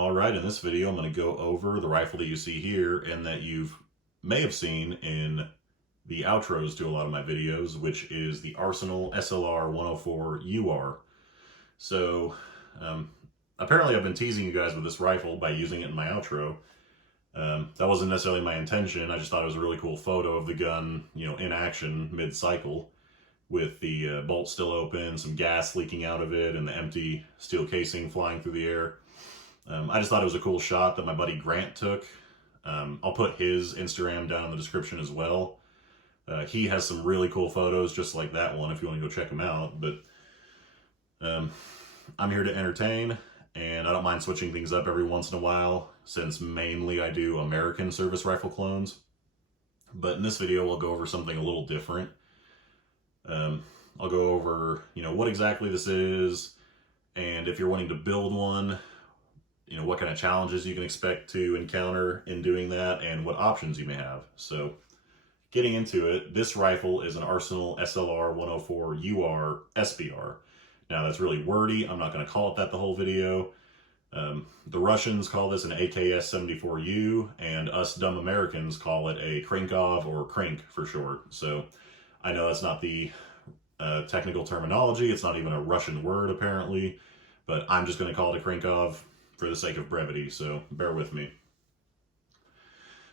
Alright, in this video I'm going to go over the rifle that you see here and that you may have seen in the outros to a lot of my videos, which is the Arsenal SLR104UR. So, apparently I've been teasing you guys with this rifle by using it in my outro. That wasn't necessarily my intention. I just thought it was a really cool photo of the gun, in action mid-cycle with the bolt still open, some gas leaking out of it, and the empty steel casing flying through the air. I just thought it was a cool shot that my buddy Grant took. I'll put his Instagram down in the description as well. He has some really cool photos just like that one if you want to go check him out. But I'm here to entertain, and I don't mind switching things up every once in a while, since mainly I do American service rifle clones. But in this video, we'll go over something a little different. I'll go over, what exactly this is, and if you're wanting to build one, what kind of challenges you can expect to encounter in doing that, and what options you may have. So, getting into it, this rifle is an Arsenal SLR104UR SBR. Now, that's really wordy. I'm not going to call it that the whole video. The Russians call this an AKS-74U, and us dumb Americans call it a Krinkov, or Krink for short. So, I know that's not the technical terminology. It's not even a Russian word, apparently. But I'm just going to call it a Krinkov for the sake of brevity, so bear with me.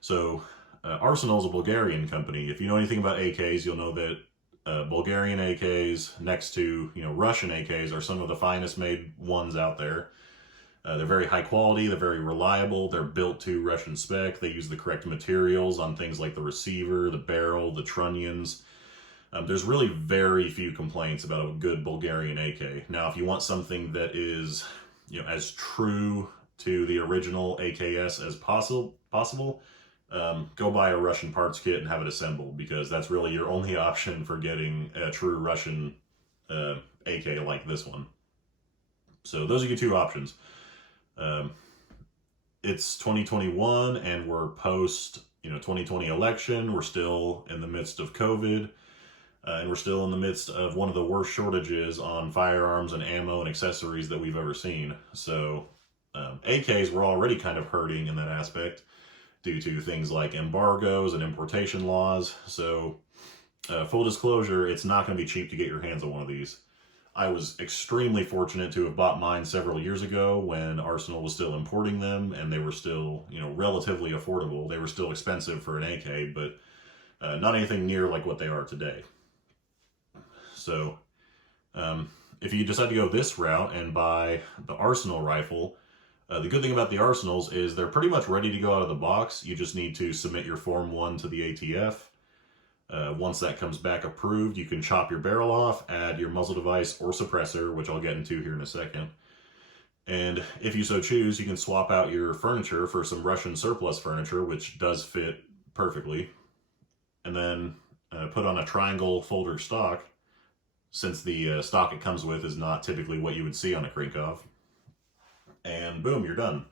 So, Arsenal is a Bulgarian company. If you know anything about AKs, you'll know that Bulgarian AKs next to, Russian AKs are some of the finest made ones out there. They're very high quality, they're very reliable, they're built to Russian spec, they use the correct materials on things like the receiver, the barrel, the trunnions. There's really very few complaints about a good Bulgarian AK. Now, if you want something that is as true to the original AKS as possible, go buy a Russian parts kit and have it assembled, because that's really your only option for getting a true Russian AK like this one. So those are your two options. It's 2021 and we're post 2020 election. We're still in the midst of COVID. And we're still in the midst of one of the worst shortages on firearms and ammo and accessories that we've ever seen. So AKs were already kind of hurting in that aspect due to things like embargoes and importation laws. So full disclosure, it's not going to be cheap to get your hands on one of these. I was extremely fortunate to have bought mine several years ago when Arsenal was still importing them, and they were still, relatively affordable. They were still expensive for an AK, but not anything near like what they are today. So, if you decide to go this route and buy the Arsenal rifle, the good thing about the Arsenals is they're pretty much ready to go out of the box. You just need to submit your Form 1 to the ATF. Once that comes back approved, you can chop your barrel off, add your muzzle device or suppressor, which I'll get into here in a second. And if you so choose, you can swap out your furniture for some Russian surplus furniture, which does fit perfectly. And then put on a triangle folder stock, since the stock it comes with is not typically what you would see on a Krinkov. And boom, you're done.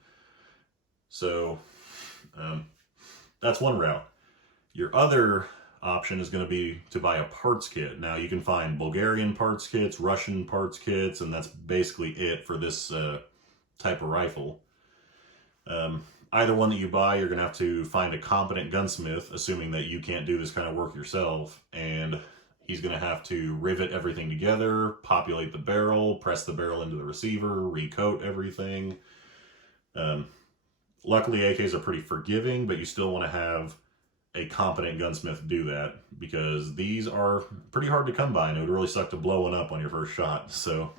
So that's one route. Your other option is going to be to buy a parts kit. Now, you can find Bulgarian parts kits, Russian parts kits, and that's basically it for this type of rifle. Either one that you buy, you're going to have to find a competent gunsmith, assuming that you can't do this kind of work yourself, and he's going to have to rivet everything together, populate the barrel, press the barrel into the receiver, recoat everything. Luckily, AKs are pretty forgiving, but you still want to have a competent gunsmith do that, because these are pretty hard to come by, and it would really suck to blow one up on your first shot. So,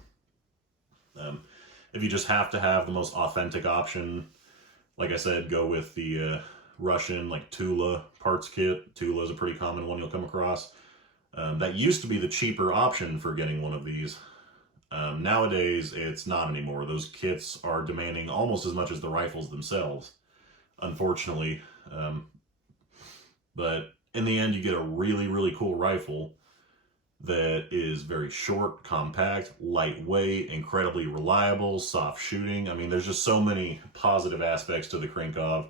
if you just have to have the most authentic option, like I said, go with the Russian, like Tula parts kit. Tula is a pretty common one you'll come across. That used to be the cheaper option for getting one of these. Nowadays, it's not anymore. Those kits are demanding almost as much as the rifles themselves, unfortunately. But in the end, you get a really, really cool rifle that is very short, compact, lightweight, incredibly reliable, soft shooting. I mean, there's just so many positive aspects to the Krinkov.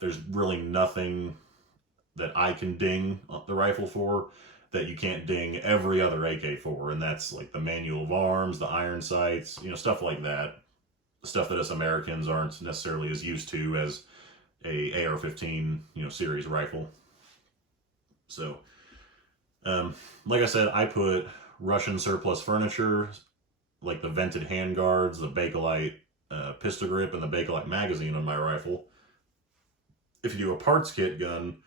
There's really nothing that I can ding the rifle for that you can't ding every other AK for, and that's like the manual of arms, the iron sights, stuff like that. stuff that us Americans aren't necessarily as used to as a AR-15, series rifle. So, like I said, I put Russian surplus furniture, like the vented handguards, the Bakelite pistol grip, and the Bakelite magazine on my rifle. If you do a parts kit gun,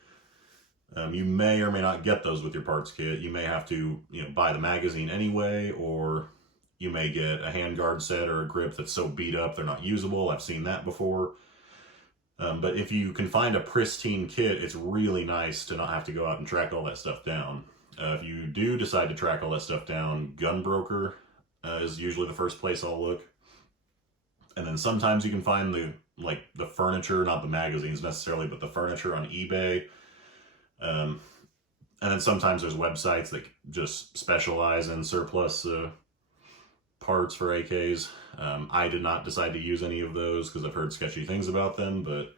you may or may not get those with your parts kit. You may have to, buy the magazine anyway, or you may get a handguard set or a grip that's so beat up they're not usable. I've seen that before. But if you can find a pristine kit, it's really nice to not have to go out and track all that stuff down. If you do decide to track all that stuff down, Gunbroker is usually the first place I'll look. And then sometimes you can find the furniture, not the magazines necessarily, but the furniture on eBay. And then sometimes there's websites that just specialize in surplus parts for AKs. I did not decide to use any of those because I've heard sketchy things about them, but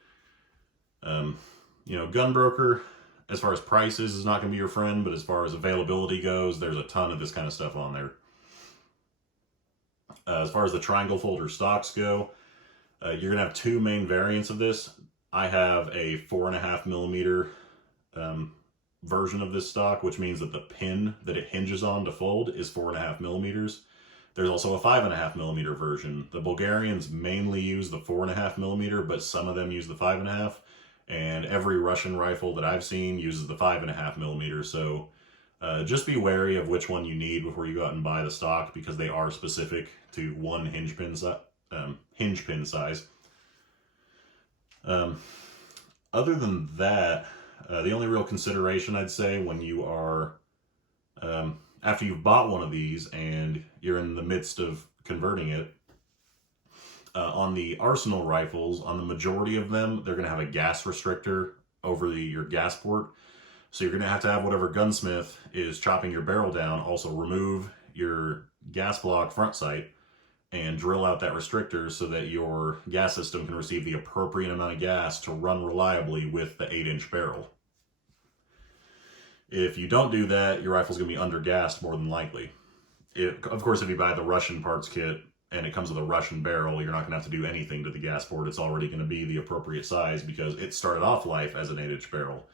Gunbroker, as far as prices, is not going to be your friend, but as far as availability goes, there's a ton of this kind of stuff on there. As far as the triangle folder stocks go, you're going to have two main variants of this. I have a 4.5mm version of this stock, which means that the pin that it hinges on to fold is 4.5mm. There's also a 5.5mm version. The Bulgarians mainly use the 4.5mm, but some of them use the 5.5, and every Russian rifle that I've seen uses the 5.5mm. So just be wary of which one you need before you go out and buy the stock, because they are specific to one hinge pin size. Other than that, the only real consideration I'd say when you are, after you've bought one of these and you're in the midst of converting it, on the Arsenal rifles, on the majority of them, they're going to have a gas restrictor over your gas port. So you're going to have whatever gunsmith is chopping your barrel down also remove your gas block front sight and drill out that restrictor so that your gas system can receive the appropriate amount of gas to run reliably with the 8-inch barrel. If you don't do that, your rifle's going to be undergassed more than likely. Of course, if you buy the Russian parts kit and it comes with a Russian barrel, you're not going to have to do anything to the gas port. It's already going to be the appropriate size because it started off life as an 8-inch barrel.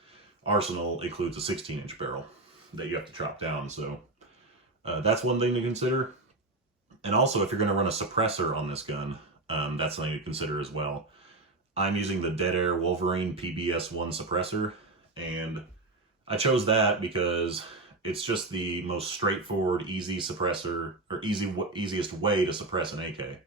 Arsenal includes a 16-inch barrel that you have to chop down, so that's one thing to consider. And also, if you're going to run a suppressor on this gun, that's something to consider as well. I'm using the Dead Air Wolverine PBS-1 suppressor, and I chose that because it's just the most straightforward, easy suppressor, or easiest way to suppress an AK.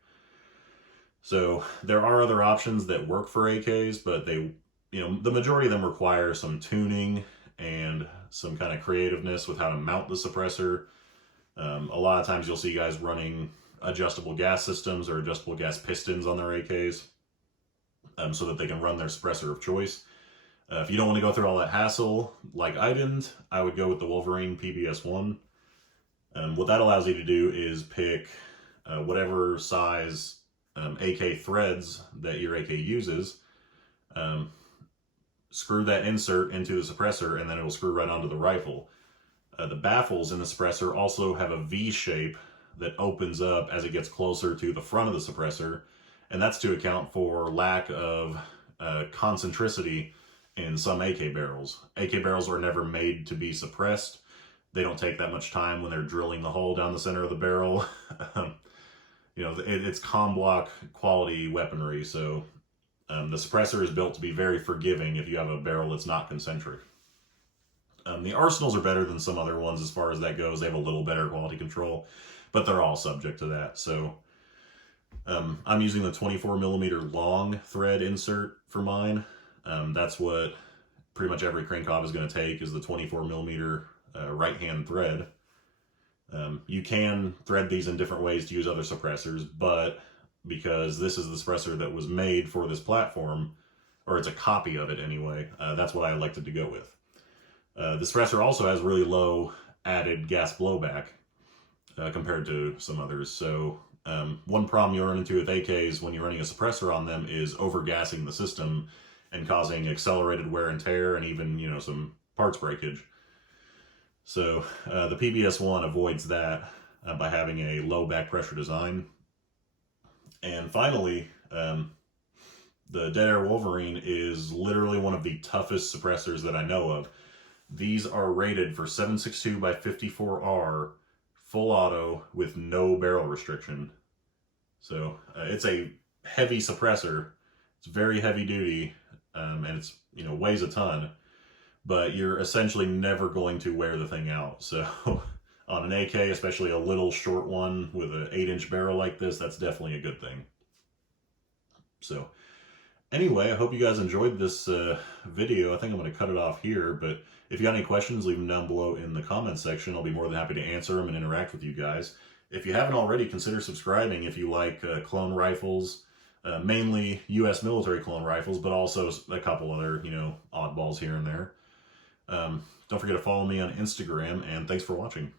So there are other options that work for AKs, but they, the majority of them require some tuning and some kind of creativeness with how to mount the suppressor. A lot of times you'll see guys running adjustable gas systems or adjustable gas pistons on their AKs so that they can run their suppressor of choice. If you don't want to go through all that hassle, like I didn't, I would go with the Wolverine PBS-1. What that allows you to do is pick whatever size AK threads that your AK uses, screw that insert into the suppressor, and then it will screw right onto the rifle. The baffles in the suppressor also have a V shape that opens up as it gets closer to the front of the suppressor, and that's to account for lack of concentricity in some AK barrels. AK barrels are never made to be suppressed. They don't take that much time when they're drilling the hole down the center of the barrel. It's comm block quality weaponry, so the suppressor is built to be very forgiving if you have a barrel that's not concentric. The Arsenals are better than some other ones as far as that goes. They have a little better quality control, but they're all subject to that. So I'm using the 24mm long thread insert for mine. That's what pretty much every Krinkov is going to take, is the 24mm right-hand thread. You can thread these in different ways to use other suppressors, but because this is the suppressor that was made for this platform, or it's a copy of it anyway, that's what I elected to go with. The suppressor also has really low added gas blowback compared to some others. So one problem you'll run into with AKs when you're running a suppressor on them is overgassing the system and causing accelerated wear and tear and even, some parts breakage. So the PBS-1 avoids that by having a low back pressure design. And finally, the Dead Air Wolverine is literally one of the toughest suppressors that I know of. These are rated for 7.62 by 54R, full auto with no barrel restriction. So it's a heavy suppressor. It's very heavy duty, and it's, you know, weighs a ton. But you're essentially never going to wear the thing out. So on an AK, especially a little short one with an 8-inch barrel like this, that's definitely a good thing. So anyway, I hope you guys enjoyed this video. I think I'm going to cut it off here, but if you got any questions, leave them down below in the comments section. I'll be more than happy to answer them and interact with you guys. If you haven't already, consider subscribing if you like clone rifles, mainly U.S. military clone rifles, but also a couple other, you know, oddballs here and there. Don't forget to follow me on Instagram, and thanks for watching.